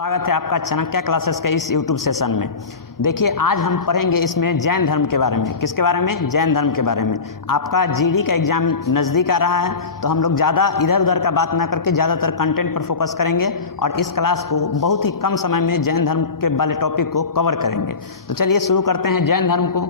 स्वागत है आपका चाणक्य क्लासेस के इस यूट्यूब सेशन में। देखिए आज हम पढ़ेंगे इसमें जैन धर्म के बारे में। किसके बारे में? जैन धर्म के बारे में। आपका जीडी का एग्जाम नज़दीक आ रहा है तो हम लोग ज़्यादा इधर उधर का बात ना करके ज़्यादातर कंटेंट पर फोकस करेंगे और इस क्लास को बहुत ही कम समय में जैन धर्म के वाले टॉपिक को कवर करेंगे। तो चलिए शुरू करते हैं जैन धर्म को।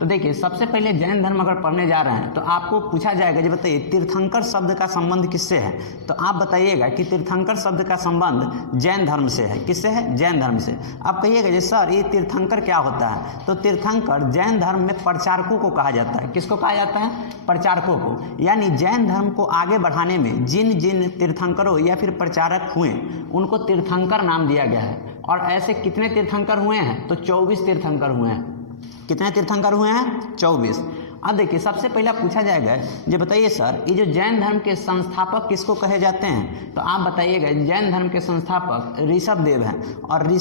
तो देखिए सबसे पहले जैन धर्म अगर पढ़ने जा रहे हैं तो आपको पूछा जाएगा, जी बताइए तीर्थंकर शब्द का संबंध किससे है? तो आप बताइएगा कि तीर्थंकर शब्द का संबंध जैन धर्म से है। किससे है? जैन धर्म से। आप कहिएगा जी सर ये तीर्थंकर क्या होता है? तो तीर्थंकर जैन धर्म में प्रचारकों को कहा जाता है। किसको कहा जाता है? प्रचारकों को। यानी जैन धर्म को आगे बढ़ाने में जिन जिन तीर्थंकरों या फिर प्रचारक हुए उनको तीर्थंकर नाम दिया गया है। और ऐसे कितने तीर्थंकर हुए हैं? तो 24 तीर्थंकर हुए हैं। कितने तीर्थंकर हुए हैं? 24। अब देखिए सबसे पहला पूछा जाएगा, जो बताइए सर ये जो जैन धर्म के संस्थापक किसको कहे जाते हैं? तो आप बताइएगा जैन धर्म के संस्थापक ऋषभदेव हैं। और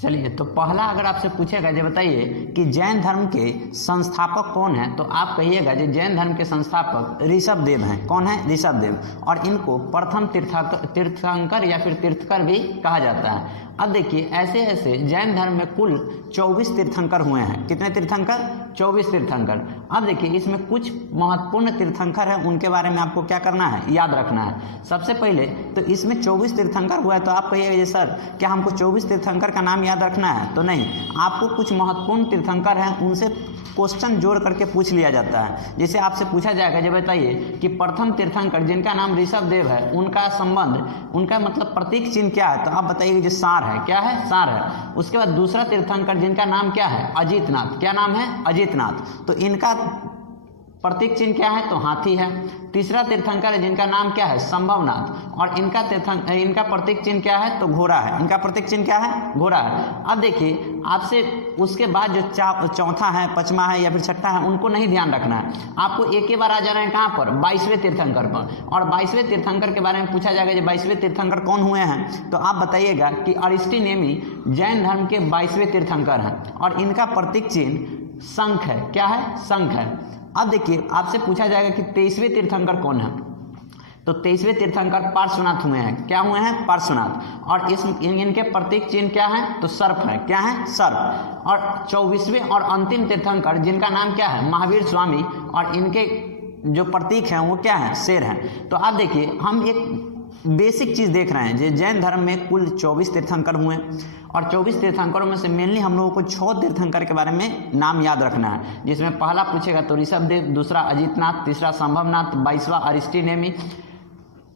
चलिए तो पहला अगर आपसे पूछेगा जो बताइए कि जैन धर्म के संस्थापक कौन है, तो आप कहिएगा जो जैन धर्म के संस्थापक ऋषभदेव हैं। कौन है? ऋषभदेव। और इनको प्रथम तीर्थंकर या फिर तीर्थकर भी कहा जाता है। अब देखिए ऐसे ऐसे जैन धर्म में कुल 24 तीर्थंकर हुए हैं। कितने तीर्थंकर? 24 तीर्थंकर। अब देखिए इसमें कुछ महत्वपूर्ण तीर्थंकर हैं, उनके बारे में आपको क्या करना है? याद रखना है। सबसे पहले तो इसमें 24 तीर्थंकर हुआ है तो आप कहिएगा जी सर क्या हमको 24 तीर्थंकर का नाम याद रखना है? तो नहीं, आपको कुछ महत्वपूर्ण तीर्थंकर हैं उनसे क्वेश्चन जोड़ करके पूछ लिया जाता है। जैसे आपसे पूछा जाएगा जब बताइए कि प्रथम तीर्थंकर जिनका नाम ऋषभदेव है उनका संबंध, उनका मतलब प्रतीक चिन्ह क्या है? तो आप बताइए जो सार है। क्या है? सार है। उसके बाद दूसरा तीर्थंकर जिनका नाम क्या है? अजितनाथ। क्या नाम है? अजितनाथ। तो इनका प्रतीक चिन्ह क्या है? तो हाथी है। तीसरा तीर्थंकर है जिनका नाम क्या है? संभवनाथ। और इनका प्रतीक चिन्ह क्या है? तो घोड़ा है। इनका प्रतीक चिन्ह क्या है? घोड़ा है। अब देखिए आपसे उसके बाद जो चौथा है, पांचवा है या फिर छठा है उनको नहीं ध्यान रखना है। आपको एक ही बार आ जाना है कहाँ पर? 22वें तीर्थंकर पर। और 22वें तीर्थंकर के बारे में पूछा जाएगा जो 22वें तीर्थंकर कौन हुए हैं, तो आप बताइएगा कि अरिस्टिनेमी जैन धर्म के 22वें तीर्थंकर हैं। और इनका प्रतीक चिन्ह शंख है। क्या है? शंख है। अब देखिए आपसे पूछा जाएगा कि 23वें तीर्थंकर कौन है, तो 23वें तीर्थंकर पार्श्वनाथ हुए हैं। क्या हुए हैं? पार्श्वनाथ। और इनके प्रतीक चिन्ह क्या है? तो सर्प है। क्या है? सर्प। और 24वें और अंतिम तीर्थंकर जिनका नाम क्या है? महावीर स्वामी। और इनके जो प्रतीक हैं वो क्या है? शेर हैं। तो आप देखिए हम एक बेसिक चीज़ देख रहे हैं, जो जैन धर्म में कुल 24 तीर्थंकर हुए और 24 तीर्थंकरों में से मेनली हम लोगों को 6 तीर्थंकर के बारे में नाम याद रखना है। जिसमें पहला पूछेगा तो ऋषभदेव, दूसरा अजितनाथ, तीसरा संभवनाथ, 22वां अरिस्टिनेमी,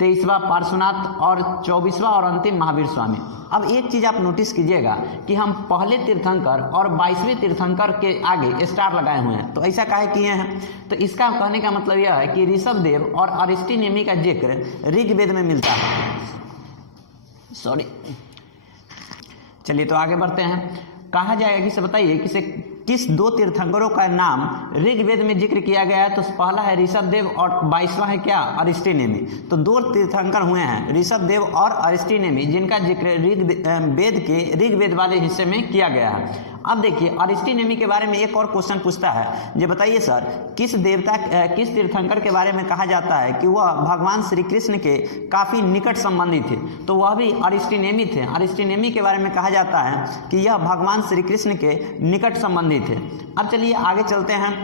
23वां पार्श्वनाथ और 24वां और अंतिम महावीर स्वामी। अब एक चीज़ आप नोटिस कीजिएगा कि हम पहले तीर्थंकर और 22वें तीर्थंकर के आगे स्टार लगाए हुए हैं। तो ऐसा काहे किए हैं? तो इसका कहने का मतलब यह है कि ऋषभदेव और अरिस्टिनेमी का जिक्र ऋग्वेद में मिलता है। चलिए तो आगे बढ़ते हैं। कहा जाएगा कि बताइए किस 2 तीर्थंकरों का नाम ऋग्वेद में जिक्र किया गया है? तो पहला है ऋषभदेव और 22वां है क्या? अरिस्टिनेमी। तो 2 तीर्थंकर हुए हैं ऋषभदेव और अरिस्टिनेमी जिनका जिक्र ऋग्वेद वाले हिस्से में किया गया है। अब देखिए अरिस्टिनेमी के बारे में एक और क्वेश्चन पूछता है, जो बताइए सर किस तीर्थंकर के बारे में कहा जाता है कि वह भगवान श्री कृष्ण के काफ़ी निकट संबंधी थे? तो वह भी अरिस्टिनेमी थे। अरिस्टिनेमी के बारे में कहा जाता है कि यह भगवान श्री कृष्ण के निकट संबंधी थे। अब चलिए आगे चलते हैं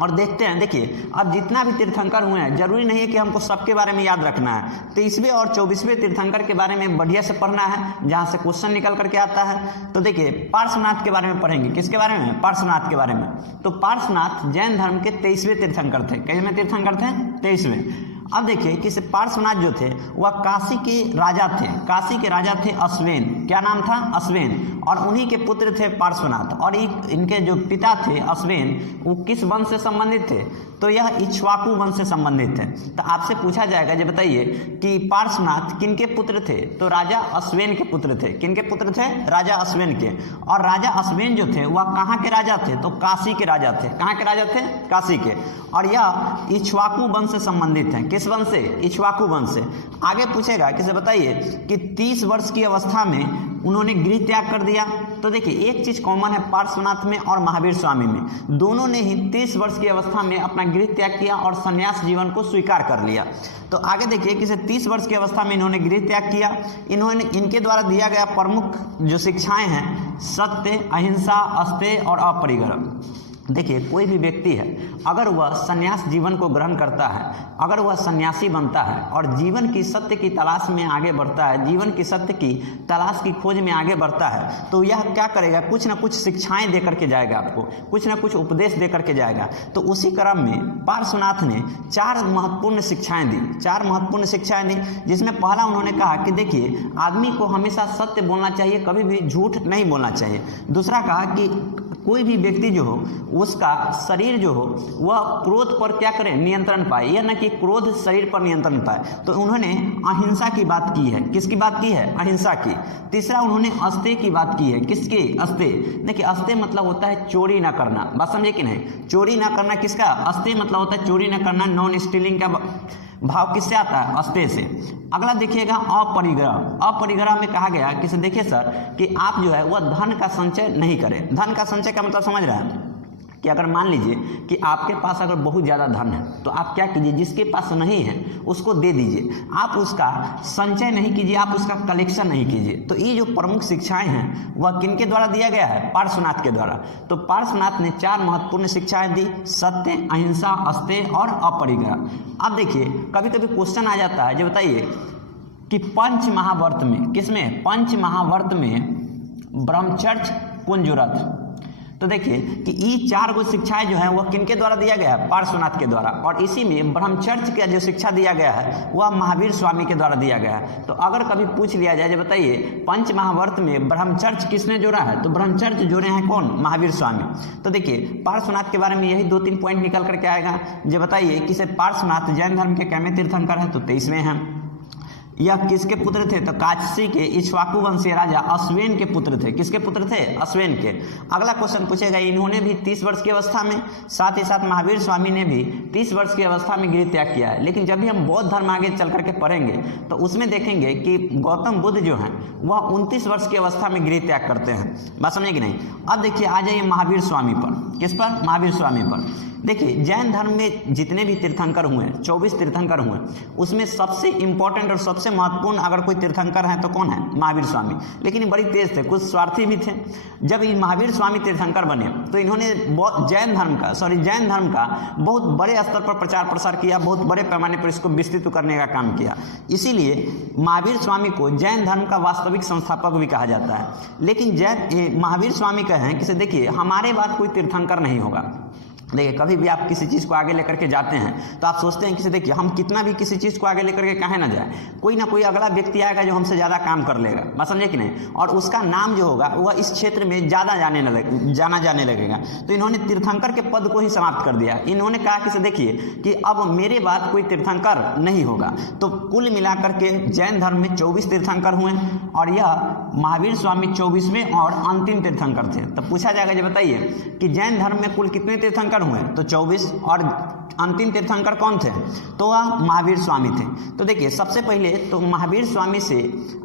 और देखते हैं। देखिए अब जितना भी तीर्थंकर हुए हैं जरूरी नहीं है कि हमको सबके बारे में याद रखना है। 23वें और 24वें तीर्थंकर के बारे में बढ़िया से पढ़ना है जहाँ से क्वेश्चन निकल करके आता है। तो देखिए पार्श्वनाथ के बारे में पढ़ेंगे। किसके बारे में? पार्श्वनाथ के बारे में। तो पार्श्वनाथ जैन धर्म के 23वें तीर्थंकर थे। कितने तीर्थंकर थे? 23वें। अब देखिए कि पार्श्वनाथ जो थे वह काशी के राजा थे। काशी के राजा थे अश्वेन। क्या नाम था? अश्वेन। और उन्हीं के पुत्र थे पार्श्वनाथ। और इनके जो पिता थे अश्वेन वो किस वंश से संबंधित थे? तो यह इक्ष्वाकु वंश से संबंधित थे। तो आपसे पूछा जाएगा जो बताइए कि पार्श्वनाथ किनके पुत्र थे? तो राजा अश्वेन के पुत्र थे। किनके पुत्र थे? राजा अश्वेन के। और राजा अश्वेन जो थे वह कहाँ के राजा थे? तो काशी के राजा थे। कहाँ के राजा थे? काशी के। और यह इक्ष्वाकु वंश से संबंधित हैं। किस वंश से? इक्ष्वाकु वंश से। आगे पूछेगा कि बताइए कि 30 वर्ष की अवस्था में उन्होंने गृह त्याग कर दिया। तो देखिए एक चीज कॉमन है पार्श्वनाथ में और महावीर स्वामी में, दोनों ने ही 30 वर्ष की अवस्था में अपना गृह त्याग किया और संन्यास जीवन को स्वीकार कर लिया। तो आगे देखिए कि 30 वर्ष की अवस्था में इन्होंने गृह त्याग किया। इनके द्वारा दिया गया प्रमुख जो शिक्षाएं हैं सत्य, अहिंसा, अस्तेय और अपरिग्रह। देखिए कोई भी व्यक्ति है अगर वह संन्यास जीवन को ग्रहण करता है, अगर वह सन्यासी बनता है और जीवन की सत्य की तलाश में आगे बढ़ता है, जीवन की सत्य की तलाश की खोज में आगे बढ़ता है, तो यह क्या करेगा, कुछ ना कुछ शिक्षाएं दे करके जाएगा, आपको कुछ ना कुछ उपदेश दे करके जाएगा। तो उसी क्रम में पार्श्वनाथ ने 4 महत्वपूर्ण शिक्षाएं दी, 4 महत्वपूर्ण शिक्षाएं दी, जिसमें पहला उन्होंने कहा कि देखिए आदमी को हमेशा सत्य बोलना चाहिए, कभी भी झूठ नहीं बोलना चाहिए। दूसरा कहा कि कोई भी व्यक्ति जो हो उसका शरीर जो हो वह क्रोध पर क्या करे, नियंत्रण पाए, यह न कि क्रोध शरीर पर नियंत्रण पाए। तो उन्होंने अहिंसा की बात की है। किसकी बात की है? अहिंसा की। तीसरा उन्होंने अस्तेय की बात की है। किसकी? अस्तेय। देखिए अस्तेय मतलब होता है चोरी ना करना, बात समझे कि नहीं? चोरी ना करना किसका? अस्तेय मतलब होता है चोरी ना करना, नॉन स्टीलिंग का भाव किससे आता है? अस्तेय से। अगला देखिएगा अपरिग्रह। अपरिग्रह में कहा गया कि देखिए सर कि आप जो है वह धन का संचय नहीं करें। धन का संचय का मतलब समझ रहे हैं कि अगर मान लीजिए कि आपके पास अगर बहुत ज़्यादा धन है तो आप क्या कीजिए, जिसके पास नहीं है उसको दे दीजिए, आप उसका संचय नहीं कीजिए, आप उसका कलेक्शन नहीं कीजिए। तो ये जो प्रमुख शिक्षाएं हैं वह किनके द्वारा दिया गया है? पार्श्वनाथ के द्वारा। तो पार्श्वनाथ ने 4 महत्वपूर्ण शिक्षाएं दी, सत्य, अहिंसा, अस्तेय और अपरिग्रह। अब देखिए कभी कभी क्वेश्चन आ जाता है, जो बताइए कि पंच महावर्त में, किसमें? पंच महावर्त में ब्रह्मचर्य कौन जुड़त? तो देखिए कि ये 4 गो शिक्षाएं जो हैं वह किनके द्वारा दिया गया है? पार्श्वनाथ के द्वारा। और इसी में ब्रह्मचर्य का जो शिक्षा दिया गया है वह महावीर स्वामी के द्वारा दिया गया है। तो अगर कभी पूछ लिया जाए, जो बताइए पंच महावर्त में ब्रह्मचर्य किसने जोड़ा है? तो ब्रह्मचर्य जोड़े हैं कौन? महावीर स्वामी। तो देखिए पार्श्वनाथ के बारे में यही 2-3 पॉइंट निकल करके आएगा। जो बताइए कि पार्श्वनाथ जैन धर्म के कैमे तीर्थंकर है? तो 23वें हैं। यह किसके पुत्र थे? तो काशी के इक्ष्वाकु वंशीय राजा अश्वेन के पुत्र थे। किसके पुत्र थे? अश्वेन के। अगला क्वेश्चन पूछेगा, इन्होंने भी 30 वर्ष की अवस्था में, साथ ही साथ महावीर स्वामी ने भी 30 वर्ष की अवस्था में गृह त्याग किया है। लेकिन जब भी हम बौद्ध धर्म आगे चल करके पढ़ेंगे तो उसमें देखेंगे कि गौतम बुद्ध जो हैं वह 29 वर्ष की अवस्था में गृह त्याग करते हैं। बात समझे कि नहीं? अब देखिए आ जाइए महावीर स्वामी पर। किस पर? महावीर स्वामी पर। देखिए जैन धर्म में जितने भी तीर्थंकर हुए, 24 तीर्थंकर हुए, उसमें सबसे इंपॉर्टेंट और सबसे महत्वपूर्ण अगर कोई तीर्थंकर है तो कौन है? महावीर स्वामी। लेकिन ये बड़ी तेज थे, कुछ स्वार्थी भी थे। जब ये महावीर स्वामी तीर्थंकर बने तो इन्होंने जैन धर्म का बहुत बड़े स्तर पर प्रचार प्रसार किया, बहुत बड़े पैमाने पर इसको विस्तृत करने का काम किया। इसीलिए महावीर स्वामी को जैन धर्म का वास्तविक संस्थापक भी कहा जाता है। लेकिन महावीर स्वामी कहें कि देखिए हमारे बाद कोई तीर्थंकर नहीं होगा। देखिए कभी भी आप किसी चीज़ को आगे लेकर के जाते हैं तो आप सोचते हैं कि देखिए हम कितना भी किसी चीज़ को आगे लेकर के काहे ना जाए, कोई ना कोई अगला व्यक्ति आएगा जो हमसे ज़्यादा काम कर लेगा। बात समझे कि नहीं? और उसका नाम जो होगा वह इस क्षेत्र में ज़्यादा जाना जाने लगेगा। तो इन्होंने तीर्थंकर के पद को ही समाप्त कर दिया। इन्होंने कहा कि देखिए कि अब मेरे बाद कोई तीर्थंकर नहीं होगा। तो कुल मिलाकर के जैन धर्म में 24 तीर्थंकर हुए और यह महावीर स्वामी 24वें और अंतिम तीर्थंकर थे। तो पूछा जाएगा, जो बताइए कि जैन धर्म में कुल कितने तीर्थंकर हुए? तो 24। और अंतिम तीर्थंकर कौन थे? तो वह महावीर स्वामी थे। तो देखिए सबसे पहले तो महावीर स्वामी से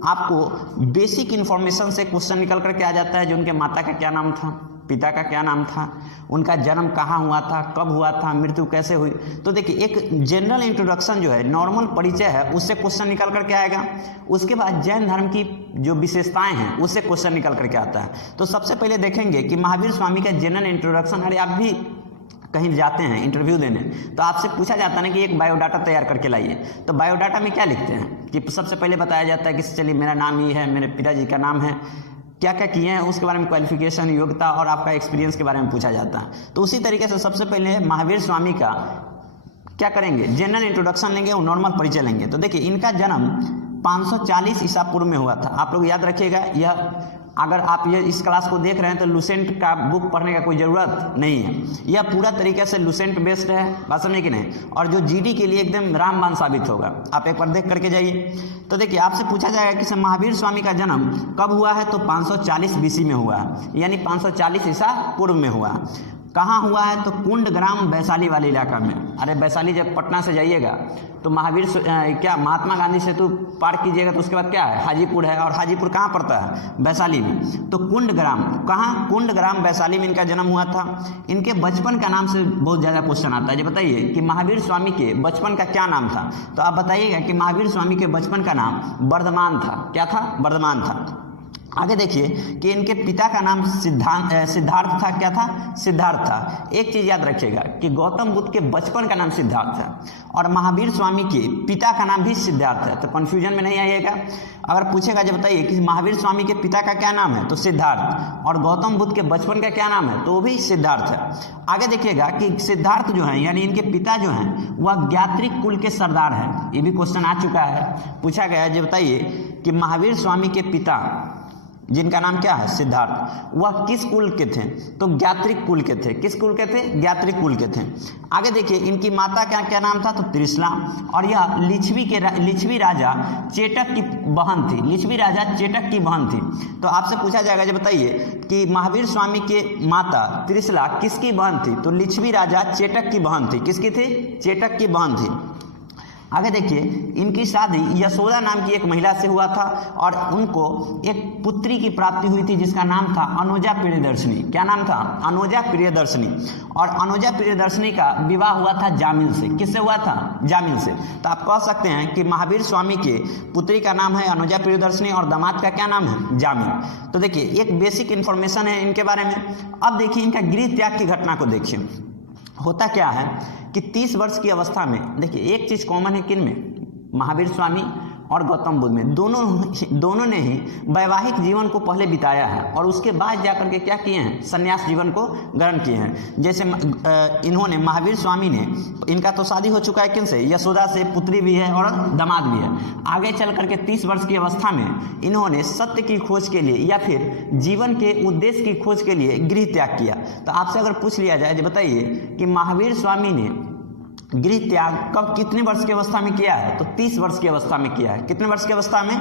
आपको बेसिक इन्फॉर्मेशन से क्वेश्चन निकल करके आ जाता है, जो उनके माता का क्या नाम था, पिता का क्या नाम था, उनका जन्म कहाँ हुआ था, कब हुआ था, मृत्यु कैसे हुई। तो देखिए एक जनरल इंट्रोडक्शन जो है, नॉर्मल परिचय है, उससे क्वेश्चन निकल करके आएगा। उसके बाद जैन धर्म की जो विशेषताएं हैं उससे क्वेश्चन निकल करके आता है। तो सबसे पहले देखेंगे कि महावीर स्वामी का जनरल इंट्रोडक्शन। अरे आप भी कहीं जाते हैं इंटरव्यू देने तो आपसे पूछा जाता है ना कि एक बायोडाटा तैयार करके लाइए। तो बायोडाटा में क्या लिखते हैं कि सबसे पहले बताया जाता है कि चलिए मेरा नाम ये है, मेरे पिताजी का नाम है, क्या क्या किए हैं उसके बारे में, क्वालिफिकेशन, योग्यता और आपका एक्सपीरियंस के बारे में पूछा जाता है। तो उसी तरीके से सबसे पहले महावीर स्वामी का क्या करेंगे? जनरल इंट्रोडक्शन लेंगे और नॉर्मल परिचय लेंगे। तो देखिए इनका जन्म 540 ईसा पूर्व में हुआ था। आप लोग याद रखिएगा, यह अगर आप ये इस क्लास को देख रहे हैं तो लुसेंट का बुक पढ़ने का कोई ज़रूरत नहीं है, यह पूरा तरीके से लुसेंट बेस्ड है। बात समझे कि नहीं? और जो जीडी के लिए एकदम रामबाण साबित होगा। आप एक बार देख करके जाइए। तो देखिए आपसे पूछा जाएगा कि महावीर स्वामी का जन्म कब हुआ है? तो 540 BC में हुआ, यानी 540 ईसा पूर्व में हुआ। कहाँ हुआ है? तो कुंड ग्राम वैशाली वाले इलाका में। अरे वैशाली जब पटना से जाइएगा तो क्या महात्मा गांधी सेतु पार कीजिएगा तो उसके बाद क्या है? हाजीपुर है। और हाजीपुर कहाँ पड़ता है? वैशाली में। तो कुंड ग्राम कहाँ? कुंड ग्राम वैशाली में इनका जन्म हुआ था। इनके बचपन का नाम से बहुत ज़्यादा क्वेश्चन आता है। ये बताइए कि महावीर स्वामी के बचपन का क्या नाम था? तो आप बताइएगा कि महावीर स्वामी के बचपन का नाम वर्धमान था। क्या था? वर्धमान था। आगे देखिए कि इनके पिता का नाम सिद्धार्थ था। क्या था? सिद्धार्थ था। एक चीज़ याद रखिएगा कि गौतम बुद्ध के बचपन का नाम सिद्धार्थ है और महावीर स्वामी के पिता का नाम भी सिद्धार्थ है। तो कन्फ्यूजन में नहीं आइएगा। अगर पूछेगा जब बताइए कि महावीर स्वामी के पिता का क्या नाम है? तो सिद्धार्थ। और गौतम बुद्ध के बचपन का क्या नाम है? तो वो भी सिद्धार्थ है। आगे देखिएगा कि सिद्धार्थ जो है यानी इनके पिता जो हैं वह ज्ञात्रिक कुल के सरदार हैं। ये भी क्वेश्चन आ चुका है, पूछा गया है। जब बताइए कि महावीर स्वामी के पिता जिनका नाम क्या है? सिद्धार्थ, वह किस कुल के थे? तो ज्ञात्रिक कुल के थे। किस कुल के थे? ज्ञात्रिक कुल के थे। आगे देखिए इनकी माता का क्या नाम था? तो त्रिशला। और यह लिच्छवी राजा चेटक की बहन थी। लिच्छवी राजा चेटक की बहन थी। तो आपसे पूछा जाएगा जब बताइए कि महावीर स्वामी के माता त्रिशला किसकी बहन थी? तो लिच्छवी राजा चेटक की बहन थी। किसकी थी? चेटक की बहन थी। आगे देखिए इनकी शादी यशोदा नाम की एक महिला से हुआ था और उनको एक पुत्री की प्राप्ति हुई थी जिसका नाम था अनुजा प्रियदर्शनी। क्या नाम था? अनुजा प्रियदर्शनी। और अनुजा प्रियदर्शनी का विवाह हुआ था जामिल से। किससे हुआ था? जामिल से। तो आप कह सकते हैं कि महावीर स्वामी के पुत्री का नाम है अनुजा प्रियदर्शनी और दामाद का क्या नाम है? जामिल। तो देखिए एक बेसिक इन्फॉर्मेशन है इनके बारे में। अब देखिए इनका गृह त्याग की घटना को देखिए। होता क्या है कि 30 वर्ष की अवस्था में देखिए एक चीज़ कॉमन है किन में? महावीर स्वामी और गौतम बुद्ध में। दोनों ने ही वैवाहिक जीवन को पहले बिताया है और उसके बाद जाकर के क्या किए हैं? संन्यास जीवन को ग्रहण किए हैं। जैसे इन्होंने महावीर स्वामी ने, इनका तो शादी हो चुका है किन से? यशोदा से, पुत्री भी है और दामाद भी है। आगे चल करके 30 वर्ष की अवस्था में इन्होंने सत्य की खोज के लिए या फिर जीवन के उद्देश्य की खोज के लिए गृह त्याग किया। तो आपसे अगर पूछ लिया जाए तो बताइए कि महावीर स्वामी ने गृह त्याग कब, कितने वर्ष की अवस्था में किया है? तो 30 वर्ष की अवस्था में किया है। कितने वर्ष की अवस्था में?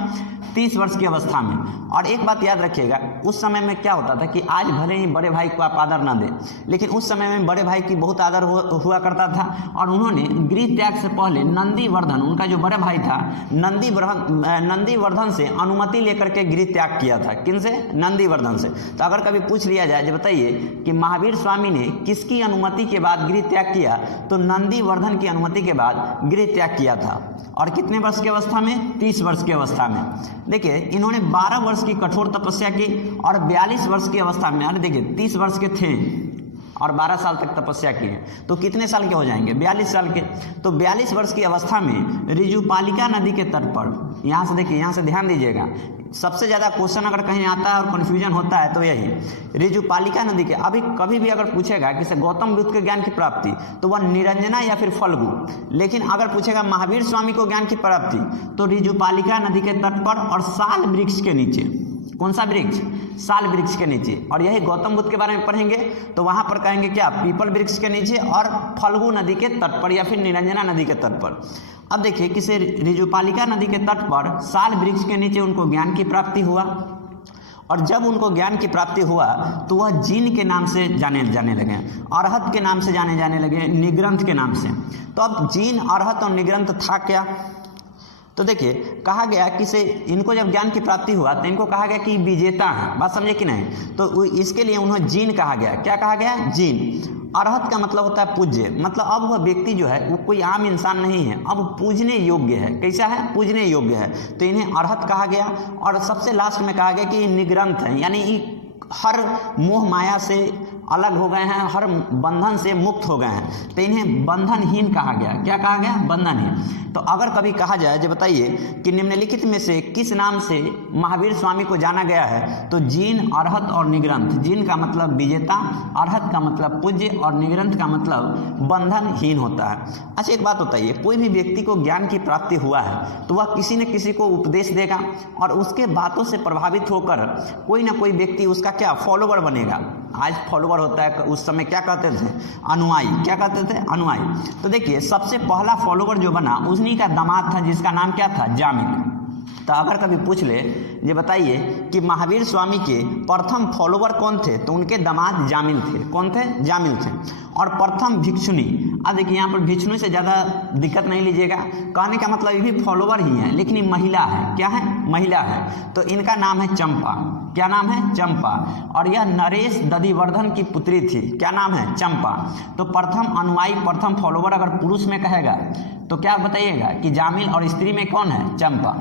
30 वर्ष की अवस्था में। और एक बात याद रखिएगा, उस समय में क्या होता था कि आज भले ही बड़े भाई को आप आदर ना दें, लेकिन उस समय में बड़े भाई की बहुत आदर हुआ करता था। और उन्होंने गृह त्याग से पहले नंदीवर्धन, उनका जो बड़े भाई था नंदीवर्धन से अनुमति लेकर के गृह त्याग किया था। किन से? नंदीवर्धन से। तो अगर कभी पूछ लिया जाए जो बताइए कि महावीर स्वामी ने किसकी अनुमति के बाद गृह त्याग किया? तो नंदीवर्धन की अनुमति के बाद गृह त्याग किया था। और कितने वर्ष की अवस्था में? 30 वर्ष की अवस्था में। देखिए इन्होंने 12 वर्ष की कठोर तपस्या की और 42 वर्ष की अवस्था में, अरे देखिए 30 वर्ष के थे और 12 साल तक तपस्या की है तो कितने साल के हो जाएंगे? 42 साल के। तो 42 वर्ष की अवस्था में ऋजुपालिका नदी के तट पर, यहाँ से देखिए, यहाँ से ध्यान दीजिएगा, सबसे ज़्यादा क्वेश्चन अगर कहीं आता है और कन्फ्यूजन होता है तो यही ऋजुपालिका नदी के। अभी कभी भी अगर पूछेगा कि गौतम बुद्ध के ज्ञान की प्राप्ति तो वह निरंजना या फिर फल्गु, लेकिन अगर पूछेगा महावीर स्वामी को ज्ञान की प्राप्ति तो ऋजुपालिका नदी के तट पर और साल वृक्ष के नीचे। कौन सा वृक्ष? साल वृक्ष के नीचे। और यही गौतम बुद्ध के बारे में पढ़ेंगे तो वहां पर कहेंगे क्या? पीपल वृक्ष के नीचे और फल्गु नदी के तट पर या फिर निरंजना नदी के तट पर। अब देखिए किसे ऋजुपालिका नदी के तट पर साल वृक्ष के नीचे उनको ज्ञान की प्राप्ति हुआ। और जब उनको ज्ञान की प्राप्ति हुआ तो वह जीन के नाम से जाने लगे, अरहत के नाम से जाने लगे, निग्रंथ के नाम से। तो अब जीन, अरहत और निग्रंथ था क्या? तो देखिए कहा गया कि से इनको जब ज्ञान की प्राप्ति हुआ तो इनको कहा गया कि विजेता हैं। बात समझे कि नहीं? तो इसके लिए उन्हें जीन कहा गया। क्या कहा गया? जीन। अरहत का मतलब होता है पूज्य, मतलब अब वह व्यक्ति जो है वो कोई आम इंसान नहीं है, अब पूजने योग्य है। कैसा है? पूजने योग्य है। तो इन्हें अरहत कहा गया। और सबसे लास्ट में कहा गया कि निग्रंथ हैं, यानी हर मोह माया से अलग हो गए हैं, हर बंधन से मुक्त हो गए हैं, तो इन्हें बंधनहीन कहा गया। क्या कहा गया? बंधनहीन। तो अगर कभी कहा जाए जो बताइए कि निम्नलिखित में से किस नाम से महावीर स्वामी को जाना गया है? तो जीन, अरहत और निग्रंथ। जीन का मतलब विजेता, अरहत का मतलब पूज्य और निग्रंथ का मतलब बंधनहीन होता है। अच्छा एक बात बताइए, कोई भी व्यक्ति को ज्ञान की प्राप्ति हुआ है तो वह किसी न किसी को उपदेश देगा और उसके बातों से प्रभावित होकर कोई ना कोई व्यक्ति उसका क्या? फॉलोवर बनेगा। आज फॉलोवर होता है, उस समय क्या कहते थे? अनुयायी। क्या कहते थे? अनुयायी। तो देखिए सबसे पहला फॉलोवर जो बना उन्हीं का दामाद था जिसका नाम क्या था? जामिल। तो अगर कभी पूछ ले ये बताइए कि महावीर स्वामी के प्रथम फॉलोवर कौन थे, तो उनके दामाद जामिल थे। कौन थे? जामिल थे। और प्रथम भिक्षुणी, अब देखिए यहाँ पर भिक्षुणी से ज़्यादा दिक्कत नहीं लीजिएगा, कहने का मतलब ये भी फॉलोवर ही है लेकिन ये महिला है। क्या है? महिला है। तो इनका नाम है चंपा। क्या नाम है? चंपा। और यह नरेश दधिवर्धन की पुत्री थी। क्या नाम है? चंपा। तो प्रथम अनुयायी, प्रथम फॉलोवर अगर पुरुष में कहेगा तो क्या बताइएगा कि जामिल, और स्त्री में कौन है? चंपा।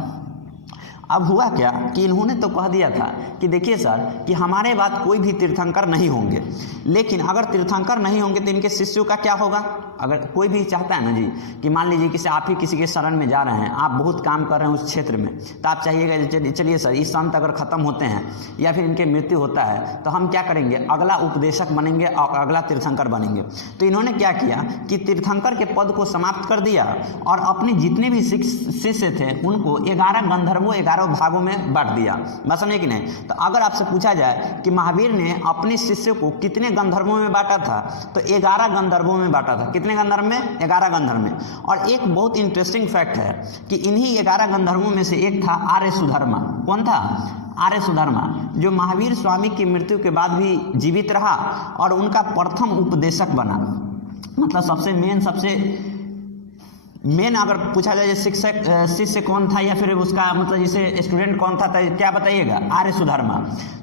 अब हुआ क्या कि इन्होंने तो कह दिया था कि देखिए सर कि हमारे बाद कोई भी तीर्थंकर नहीं होंगे, लेकिन अगर तीर्थंकर नहीं होंगे तो इनके शिष्यों का क्या होगा? अगर कोई भी चाहता है ना जी कि मान लीजिए कि आप ही किसी के शरण में जा रहे हैं, आप बहुत काम कर रहे हैं उस क्षेत्र में, तो आप चाहिएगा चलिए सर इस संत अगर ख़त्म होते हैं या फिर इनके मृत्यु होता है तो हम क्या करेंगे? अगला उपदेशक बनेंगे और अगला तीर्थंकर बनेंगे। तो इन्होंने क्या किया कि तीर्थंकर के पद को समाप्त कर दिया और अपने जितने भी शिष्य थे उनको 11 गंधर्वों 11 भागों में बांट दिया। बात समझे कि नहीं? तो अगर आपसे पूछा जाए कि महावीर ने अपने शिष्य को कितने गंधर्वों में बांटा था, तो 11 गंधर्वों में बांटा था। कितने गंधर्व में? 11 गंधर्व में। और एक बहुत इंटरेस्टिंग फैक्ट है कि इन्हीं 11 गंधर्वों में से एक था आर्य सुधर्मा। कौन था? आर्य सुधर्मा, जो महावीर स्वामी की मृत्यु के बाद भी जीवित रहा और उनका प्रथम उपदेशक बना। मतलब सबसे मेन अगर पूछा जाए शिष्य कौन था या फिर उसका मतलब जैसे स्टूडेंट कौन था, तो क्या बताइएगा? आर्य सुधर्मा।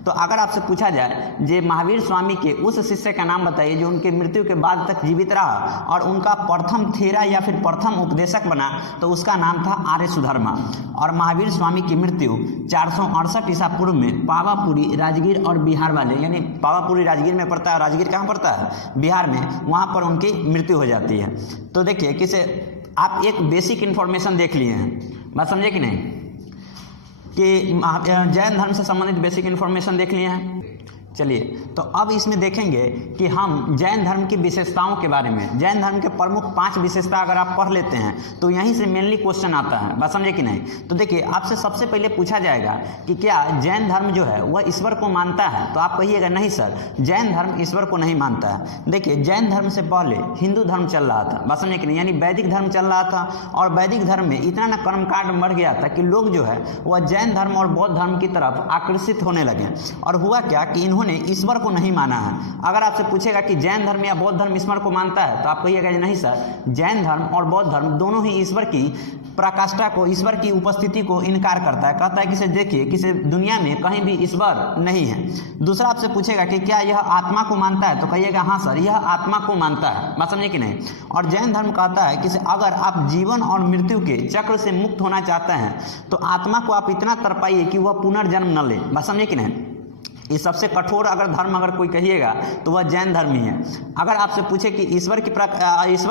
तो अगर आपसे पूछा जाए जे महावीर स्वामी के उस शिष्य का नाम बताइए जो उनके मृत्यु के बाद तक जीवित रहा और उनका प्रथम थेरा या फिर प्रथम उपदेशक बना, तो उसका नाम था आर्य सुधर्मा। और महावीर स्वामी की मृत्यु 468 ईसा पूर्व में पावापुरी, राजगीर और बिहार वाले, यानी पावापुरी राजगीर में पड़ता है, राजगीर कहाँ पड़ता है? बिहार में, वहाँ पर उनकी मृत्यु हो जाती है। तो देखिए किसे आप एक बेसिक इन्फॉर्मेशन देख लिए हैं, बात समझे कि नहीं, कि जैन धर्म से संबंधित बेसिक इन्फॉर्मेशन देख लिए हैं। चलिए तो अब इसमें देखेंगे कि हम जैन धर्म की विशेषताओं के बारे में, जैन धर्म के प्रमुख 5 विशेषता अगर आप पढ़ लेते हैं तो यहीं से मेनली क्वेश्चन आता है। बात समझे कि नहीं? तो देखिए आपसे सबसे पहले पूछा जाएगा कि क्या जैन धर्म जो है वह ईश्वर को मानता है, तो आप कहिएगा नहीं सर जैन धर्म ईश्वर को नहीं मानता है। देखिए जैन धर्म से पहले हिंदू धर्म चल रहा था। बात समझे कि नहीं? यानी वैदिक धर्म चल रहा था और वैदिक धर्म में इतना ना कर्मकांड बढ़ गया था कि लोग जो है वह जैन धर्म और बौद्ध धर्म की तरफ आकर्षित होने लगे। और हुआ क्या कि इन्होंने ईश्वर को नहीं माना है। अगर आपसे पूछेगा कि जैन धर्म या बौद्ध धर्म ईश्वर को मानता है, तो आप कहिएगा नहीं सर जैन धर्म और बौद्ध धर्म दोनों ही ईश्वर की प्रकाष्ठा को, ईश्वर की उपस्थिति को इनकार करता है। कहता है कि से देखिए किसी दुनिया में कहीं भी ईश्वर नहीं है। दूसरा आपसे पूछेगा कि क्या यह आत्मा को मानता है, तो कहिएगा हाँ सर यह आत्मा को मानता है। बात समझे कि नहीं? और जैन धर्म कहता है कि अगर आप जीवन और मृत्यु के चक्र से मुक्त होना चाहते हैं तो आत्मा को आप इतना तड़पाइए कि वह पुनर्जन्म न ले। बात समझे कि नहीं? ये सबसे कठोर अगर धर्म अगर कोई कहिएगा तो वह जैन धर्म ही है। अगर आपसे पूछे कि ईश्वर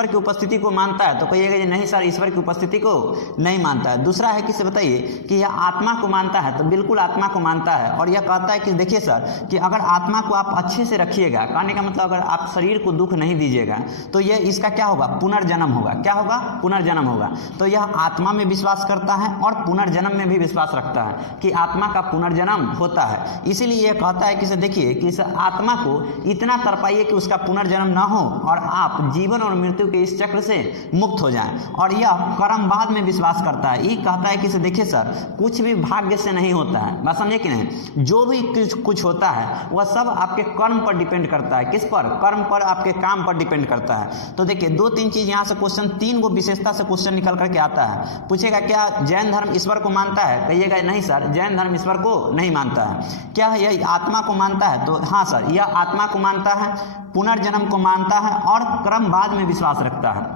की उपस्थिति को मानता है, तो कहिएगा नहीं सर ईश्वर की उपस्थिति को नहीं मानता है। दूसरा है कि से बताइए कि यह आत्मा को मानता है, तो बिल्कुल आत्मा को मानता है। और यह कहता है कि देखिए सर कि अगर आत्मा को आप अच्छे से रखिएगा, कहने का मतलब अगर आप शरीर को दुख नहीं दीजिएगा तो यह इसका क्या होगा? पुनर्जन्म होगा। क्या होगा? पुनर्जन्म होगा। तो यह आत्मा में विश्वास करता है और पुनर्जन्म में भी विश्वास रखता है कि आत्मा का पुनर्जन्म होता है। इसीलिए कहता है कि देखिए कि इस आत्मा को इतना तड़पाइए कि उसका पुनर्जन्म ना हो और आप जीवन और मृत्यु के इस चक्र से मुक्त हो जाएं। और यह कर्मवाद में विश्वास करता है। ये कहता है कि देखिए सर कुछ भी भाग्य से नहीं होता है। बात समझे कि नहीं? जो भी कुछ होता है वह सब आपके कर्म पर डिपेंड करता है। किस पर? कर्म पर, आपके काम पर डिपेंड करता है। तो देखिए 2-3 चीज यहाँ से क्वेश्चन, 3 गो विशेषता से क्वेश्चन निकल करके आता है। पूछेगा क्या जैन धर्म ईश्वर को मानता है, कहिएगा नहीं सर जैन धर्म ईश्वर को नहीं मानता है। क्या यह आत्मा को मानता है, तो हाँ सर यह आत्मा को मानता है, पुनर्जन्म को मानता है और कर्मवाद में विश्वास रखता है।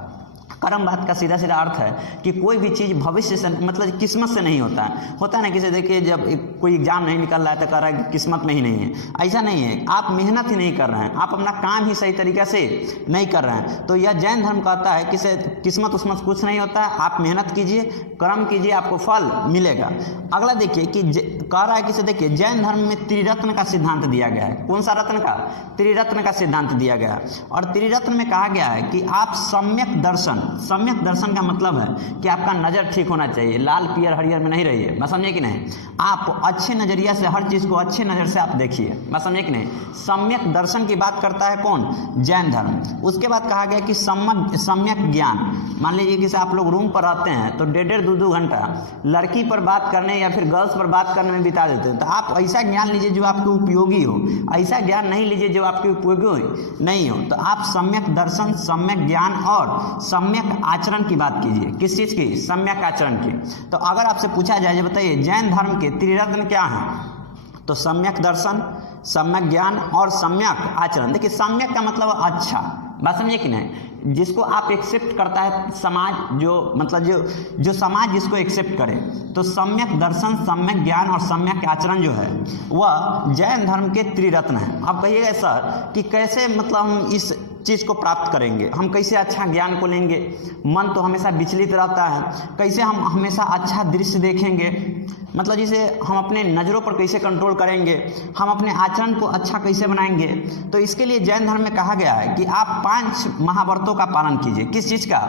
कर्मवाद का सीधा सीधा अर्थ है कि कोई भी चीज़ भविष्य से मतलब किस्मत से नहीं होता है। होता है ना किसी देखिए जब कोई एग्जाम नहीं निकल रहा है तो कह रहा है कि किस्मत में ही नहीं है। ऐसा नहीं है, आप मेहनत ही नहीं कर रहे हैं, आप अपना काम ही सही तरीके से नहीं कर रहे हैं। तो यह जैन धर्म कहता है कि किस्मत उस्मत कुछ नहीं होता है, आप मेहनत कीजिए, कर्म कीजिए, आपको फल मिलेगा। अगला देखिए कि कह रहा है कि देखिए जैन धर्म में त्रिरत्न का सिद्धांत दिया गया है। कौन सा रत्न का? त्रिरत्न का सिद्धांत दिया गया है। और त्रिरत्न में कहा गया है कि आप सम्यक दर्शन सम्यक दर्शन का मतलब है कि आपका नज़र ठीक होना चाहिए, लाल पियर हरियर में नहीं रहिए, बस समझे कि नहीं। आप अच्छे नज़रिया से हर चीज़ को अच्छे नज़र से आप देखिए, बस समझे कि नहीं। सम्यक दर्शन की बात करता है कौन? जैन धर्म। उसके बाद कहा गया कि सम्यक ज्ञान। मान लीजिए कि आप लोग रूम पर रहते हैं तो 1.5-2 घंटा लड़की पर बात करने या फिर गर्ल्स पर बात करने में बिता देते हैं, तो आप ऐसा ज्ञान लीजिए जो आपके उपयोगी हो, ऐसा ज्ञान नहीं लीजिए जो आपके उपयोगी नहीं हो। तो आप सम्यक दर्शन, सम्यक ज्ञान और सम्यक आचरण की बात कीजिए। किस चीज़ की? सम्यक आचरण की। तो अगर आपसे पूछा जाए, बताइए जैन धर्म के त्रिरत्न क्या हैं, तो सम्यक दर्शन, सम्यक ज्ञान और सम्यक आचरण। देखिए सम्यक का मतलब अच्छा, बात समझिए कि नहीं, जिसको आप एक्सेप्ट करता है समाज, जो मतलब जो समाज जिसको एक्सेप्ट करे। तो सम्यक दर्शन, सम्यक ज्ञान और सम्यक आचरण जो है वह जैन धर्म के त्रिरत्न है। अब कहिएगा सर कि कैसे मतलब हम इस चीज़ को प्राप्त करेंगे, हम कैसे अच्छा ज्ञान को लेंगे, मन तो हमेशा विचलित रहता है, कैसे हम हमेशा अच्छा दृश्य देखेंगे, मतलब जिसे हम अपने नज़रों पर कैसे कंट्रोल करेंगे, हम अपने आचरण को अच्छा कैसे बनाएंगे। तो इसके लिए जैन धर्म में कहा गया है कि आप 5 महाव्रतों का पालन कीजिए। किस चीज़ का?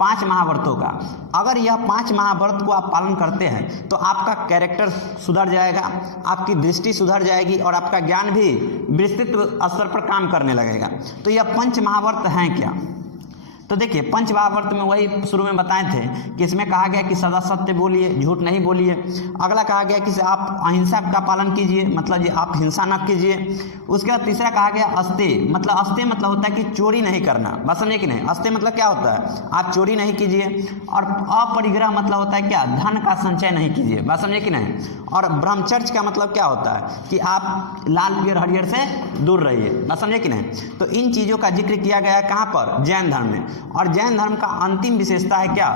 5 महाव्रतों का। अगर यह 5 महाव्रत को आप पालन करते हैं तो आपका कैरेक्टर सुधर जाएगा, आपकी दृष्टि सुधर जाएगी और आपका ज्ञान भी विस्तृत स्तर पर काम करने लगेगा। तो यह 5 महाव्रत हैं क्या? तो देखिए 5 महाव्रत में वही शुरू में बताए थे कि इसमें कहा गया कि सदा सत्य बोलिए, झूठ नहीं बोलिए। अगला कहा गया कि आप अहिंसा का पालन कीजिए, मतलब ये आप हिंसा न कीजिए। उसके बाद तीसरा कहा गया अस्तेय, मतलब अस्तेय मतलब होता है कि चोरी नहीं करना, बस समझे कि नहीं। अस्तेय मतलब क्या होता है? आप चोरी नहीं कीजिए। और अपरिग्रह मतलब होता है क्या? धन का संचय नहीं कीजिए, बस समझे कि नहीं। और ब्रह्मचर्य का मतलब क्या होता है कि आप लाल पियर हरियर से दूर रहिए, बस समझे कि नहीं। तो इन चीज़ों का जिक्र किया गया है कहाँ पर? जैन धर्म में। और जैन धर्म का अंतिम विशेषता है क्या?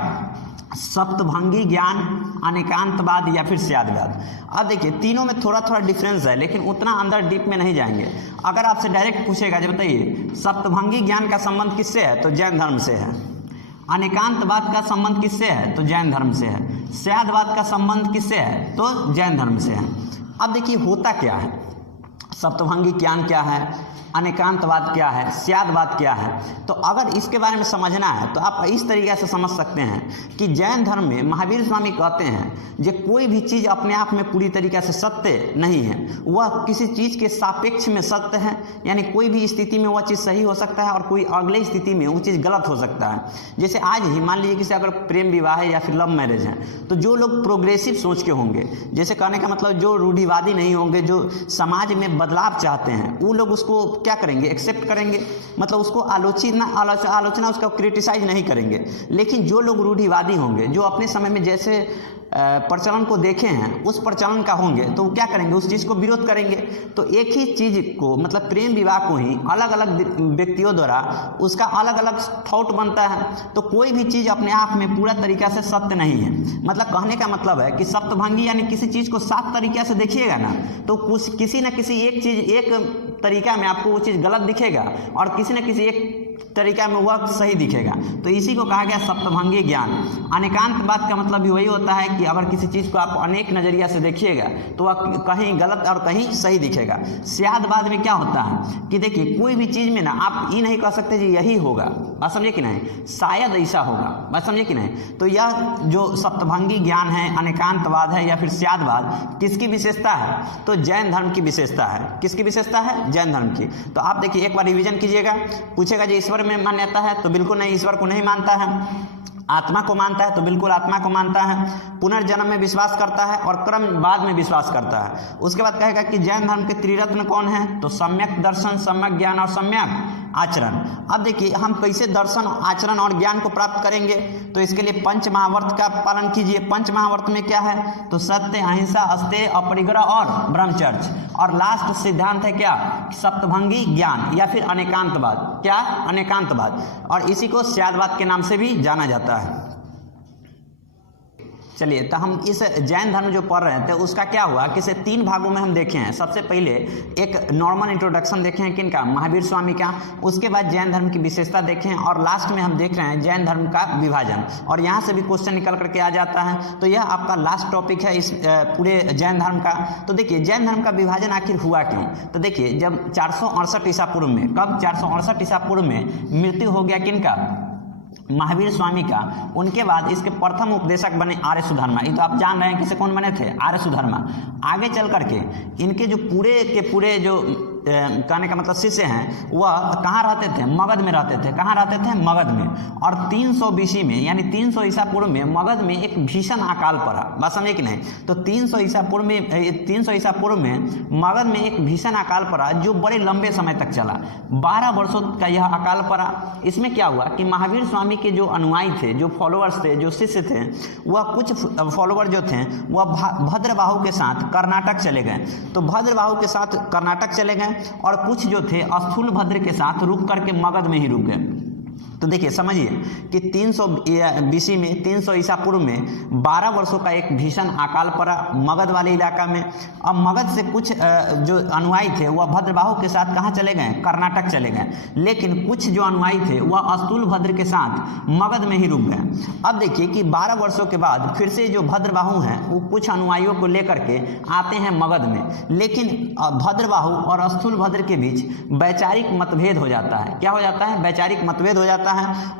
सप्तभंगी ज्ञान, अनेकांतवाद या फिर स्यादवाद। अब देखिए तीनों में थोड़ा थोड़ा डिफरेंस है, लेकिन उतना अंदर डीप में नहीं जाएंगे। अगर आपसे डायरेक्ट पूछेगा जब बताइए सप्तभंगी ज्ञान का संबंध किससे है, तो जैन धर्म से है। अनेकांतवाद का संबंध किससे है, तो जैन धर्म से है। स्यादवाद का संबंध किससे है, तो जैन धर्म से है। अब देखिए होता क्या है, सप्तभंगी ज्ञान क्या है, अनेकांतवाद क्या है, स्यादवाद क्या है। तो अगर इसके बारे में समझना है तो आप इस तरीके से समझ सकते हैं कि जैन धर्म में महावीर स्वामी कहते हैं कि कोई भी चीज़ अपने आप में पूरी तरीके से सत्य नहीं है, वह किसी चीज़ के सापेक्ष में सत्य है। यानी कोई भी स्थिति में वह चीज़ सही हो सकता है और कोई अगले स्थिति में वो चीज़ गलत हो सकता है। जैसे आज ही मान लीजिए किसी अगर प्रेम विवाह है या फिर लव मैरिज है, तो जो लोग प्रोग्रेसिव सोच के होंगे, जैसे कहने का मतलब जो रूढ़िवादी नहीं होंगे, जो समाज में बदलाव चाहते हैं, वो लोग उसको क्या करेंगे? एक्सेप्ट करेंगे, मतलब उसको आलोचना उसका क्रिटिसाइज नहीं करेंगे। लेकिन जो लोग रूढ़िवादी होंगे, जो अपने समय में जैसे प्रचलन को देखे हैं उस प्रचलन का होंगे, तो वो क्या करेंगे? उस चीज़ को विरोध करेंगे। तो एक ही चीज़ को मतलब प्रेम विवाह को ही अलग अलग व्यक्तियों द्वारा उसका अलग अलग थॉट बनता है। तो कोई भी चीज़ अपने आप में पूरा तरीक़ा से सत्य नहीं है। मतलब कहने का मतलब है कि सप्तभंगी यानी किसी चीज़ को 7 तरीक़े से देखिएगा ना, तो कुछ किसी न किसी एक चीज़, एक तरीक़ा में आपको वो चीज़ गलत दिखेगा और किसी न किसी एक तरीका में वह सही दिखेगा। तो इसी को कहा गया सप्तभंगी ज्ञान। अनेकांतवाद का मतलब भी वही होता है कि अगर किसी चीज़ को आप अनेक नज़रिया से देखिएगा तो वह कहीं गलत और कहीं सही दिखेगा। स्यादवाद में क्या होता है कि देखिए कोई भी चीज़ में ना आप ये नहीं कह सकते जी यही होगा, बात समझे कि नहीं, शायद ऐसा होगा, बात समझे कि नहीं। तो यह जो सप्तभंगी ज्ञान है, अनेकांतवाद है या फिर स्यादवाद, किसकी विशेषता है? तो जैन धर्म की विशेषता है। किसकी विशेषता है? जैन धर्म की। तो आप देखिए एक बार रिवीजन कीजिएगा। पूछेगा जी ईश्वर में मान्यता है, तो बिल्कुल नहीं, ईश्वर को नहीं मानता है। आत्मा को मानता है, तो बिल्कुल आत्मा को मानता है। पुनर्जन्म में विश्वास करता है और क्रमवाद में विश्वास करता है। उसके बाद कहेगा कि जैन धर्म के त्रिरत्न कौन है, तो सम्यक दर्शन, सम्यक ज्ञान और सम्यक आचरण। अब देखिए हम कैसे दर्शन, आचरण और ज्ञान को प्राप्त करेंगे, तो इसके लिए 5 महाव्रत का पालन कीजिए। 5 महाव्रत में क्या है, तो सत्य, अहिंसा, अस्तेय, अपरिग्रह और ब्रह्मचर्य। और लास्ट सिद्धांत है क्या, सप्तभंगी ज्ञान या फिर अनेकांतवाद। क्या? अनेकांतवाद। और इसी को स्यादवाद के नाम से भी जाना जाता है। चलिए तो हम इस जैन धर्म जो पढ़ रहे थे उसका क्या हुआ कि इसे 3 भागों में हम देखे हैं। सबसे पहले एक नॉर्मल इंट्रोडक्शन देखे हैं किनका, महावीर स्वामी का। उसके बाद जैन धर्म की विशेषता देखे हैं और लास्ट में हम देख रहे हैं जैन धर्म का विभाजन। और यहाँ से भी क्वेश्चन निकल करके आ जाता है। तो यह आपका लास्ट टॉपिक है इस पूरे जैन धर्म का। तो देखिए जैन धर्म का विभाजन आखिर हुआ क्यों, तो देखिए जब 468 ईसा पूर्व में, कब 468 ईसा पूर्व में मृत्यु हो गया किनका, महावीर स्वामी का, उनके बाद इसके प्रथम उपदेशक बने आर्य सुधर्मा। ये तो आप जान रहे हैं किसे कौन बने थे, आर्य सुधर्मा। आगे चल करके इनके जो पूरे के पूरे जो कहने का मतलब शिष्य हैं वह कहाँ रहते थे, मगध में रहते थे। कहाँ रहते थे, मगध में। और 300 BC में यानी 300 ईसा पूर्व में मगध में एक भीषण अकाल पड़ा। बात समझे कि नहीं? तो 300 ईसा पूर्व में मगध में एक भीषण अकाल पड़ा जो बड़े लंबे समय तक चला। 12 वर्षों का यह अकाल पड़ा। इसमें क्या हुआ कि महावीर स्वामी के जो अनुयायी थे, जो फॉलोअर्स थे, जो शिष्य थे, वह कुछ फॉलोअर जो थे वह भद्रबाहु के साथ कर्नाटक चले गए। तो भद्रबाहु के साथ कर्नाटक चले गए और कुछ जो थे स्थूलभद्र के साथ रुक करके मगध में ही रुक गए। तो देखिए समझिए कि 300 BC में, 300 ईसा पूर्व में 12 वर्षों का एक भीषण अकाल पड़ा मगध वाले इलाका में। अब मगध से कुछ जो अनुयायी थे वह भद्रबाहु के साथ कहाँ चले गए, कर्नाटक चले गए। लेकिन कुछ जो अनुयायी थे वह स्थूलभद्र के साथ मगध में ही रुक गए। अब देखिए कि 12 वर्षों के बाद फिर से जो भद्रबाहु हैं वो कुछ अनुयायियों को लेकर के आते हैं मगध में। लेकिन भद्रबाहु और स्थूलभद्र के बीच वैचारिक मतभेद हो जाता है। क्या हो जाता है, वैचारिक मतभेद हो जाता है।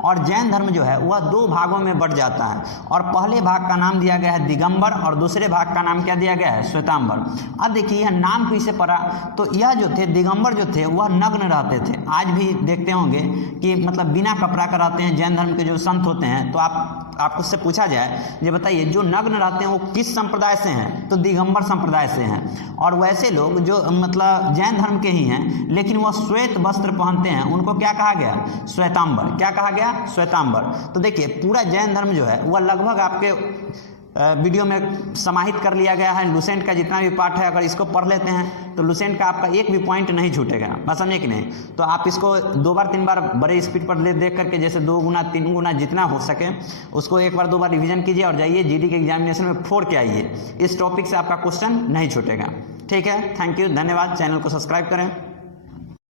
और जैन धर्म जो है वह 2 भागों में बढ़ जाता है। और पहले भाग का नाम दिया गया है दिगंबर और दूसरे भाग का नाम क्या दिया गया है, श्वेतांबर। अब देखिए यह नाम किसे पड़ा, तो यह जो थे दिगंबर जो थे वह नग्न रहते थे। आज भी देखते होंगे कि मतलब बिना कपड़ा का रहते हैं जैन धर्म के जो संत होते हैं। तो आपको से पूछा जाए, ये बताइए जो नग्न रहते हैं वो किस संप्रदाय से हैं, तो दिगंबर संप्रदाय से हैं। और वैसे लोग जो मतलब जैन धर्म के ही हैं लेकिन वह श्वेत वस्त्र पहनते हैं, उनको क्या कहा गया, श्वेतांबर। क्या कहा गया, श्वेतांबर। तो देखिए पूरा जैन धर्म जो है वह लगभग आपके वीडियो में समाहित कर लिया गया है। लुसेंट का जितना भी पार्ट है अगर इसको पढ़ लेते हैं तो लुसेंट का आपका एक भी पॉइंट नहीं छूटेगा। बस समझे कि नहीं? तो आप इसको 2 बार 3 बार बड़े स्पीड पर देख करके, जैसे 2 गुना 3 गुना जितना हो सके उसको 1 बार 2 बार रिवीजन कीजिए और जाइए जीडी के एग्जामिनेशन में 4 के आइए। इस टॉपिक से आपका क्वेश्चन नहीं छूटेगा। ठीक है, थैंक यू, धन्यवाद। चैनल को सब्सक्राइब करें।